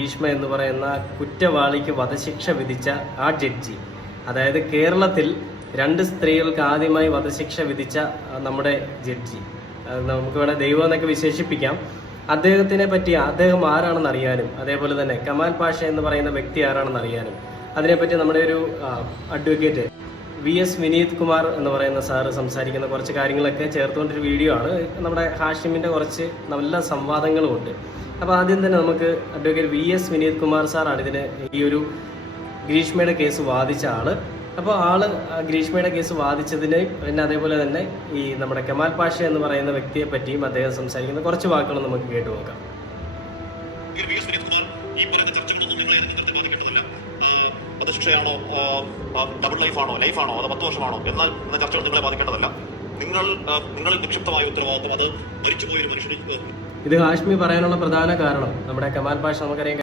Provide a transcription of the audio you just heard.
ഭീഷ്മ എന്ന് പറയുന്ന കുറ്റവാളിക്ക് വധശിക്ഷ വിധിച്ച ആ ജഡ്ജി, അതായത് കേരളത്തിൽ 2 സ്ത്രീകൾക്ക് ആദ്യമായി വധശിക്ഷ വിധിച്ച നമ്മുടെ ജഡ്ജി, നമുക്ക് വേണേൽ ദൈവം എന്നൊക്കെ വിശേഷിപ്പിക്കാം. അദ്ദേഹത്തിനെ പറ്റി, അദ്ദേഹം ആരാണെന്ന് അറിയാനും, അതേപോലെ തന്നെ കമാൽ പാഷ എന്ന് പറയുന്ന വ്യക്തി ആരാണെന്ന് അറിയാനും, അതിനെപ്പറ്റി നമ്മുടെ ഒരു അഡ്വക്കേറ്റ് VS വിനീത് കുമാർ എന്ന് പറയുന്ന സാറ് സംസാരിക്കുന്ന കുറച്ച് കാര്യങ്ങളൊക്കെ ചേർത്തുകൊണ്ടൊരു വീഡിയോ ആണ്. നമ്മുടെ ഹാഷിമിൻ്റെ കുറച്ച് നല്ല സംവാദങ്ങളും ഉണ്ട്. അപ്പോൾ ആദ്യം തന്നെ നമുക്ക് അഡ്വക്കേറ്റ് VS വിനീത് കുമാർ സാറാണ് ഇതിന് ഈ ഒരു ഗ്രീഷ്മയുടെ കേസ് വാദിച്ച ആള്. അപ്പോൾ ഗ്രീഷ്മയുടെ കേസ് വാദിച്ചതിന് പിന്നെ അതേപോലെ തന്നെ ഈ നമ്മുടെ കമാൽ പാഷ എന്ന് പറയുന്ന വ്യക്തിയെ പറ്റിയും അദ്ദേഹം സംസാരിക്കുന്ന കുറച്ച് വാക്കുകൾ നമുക്ക് കേട്ടു നോക്കാം. വധശിക്ഷയാണോ, ഡബിൾ ലൈഫാണോ, അതോ 10 വർഷമാണോ എന്ന ചർച്ചകൾ നിങ്ങളെ ബാധിക്കേണ്ടതല്ല. നിങ്ങളിൽ നിക്ഷിപ്തമായ ഉത്തരവാദിത്വം അത് മരിച്ചുപോയ ഒരു മനുഷ്യന്. ഇത് ഹാഷ്മി പറയാനുള്ള പ്രധാന കാരണം നമ്മുടെ കമാൽ പാഷ നമുക്കറിയാം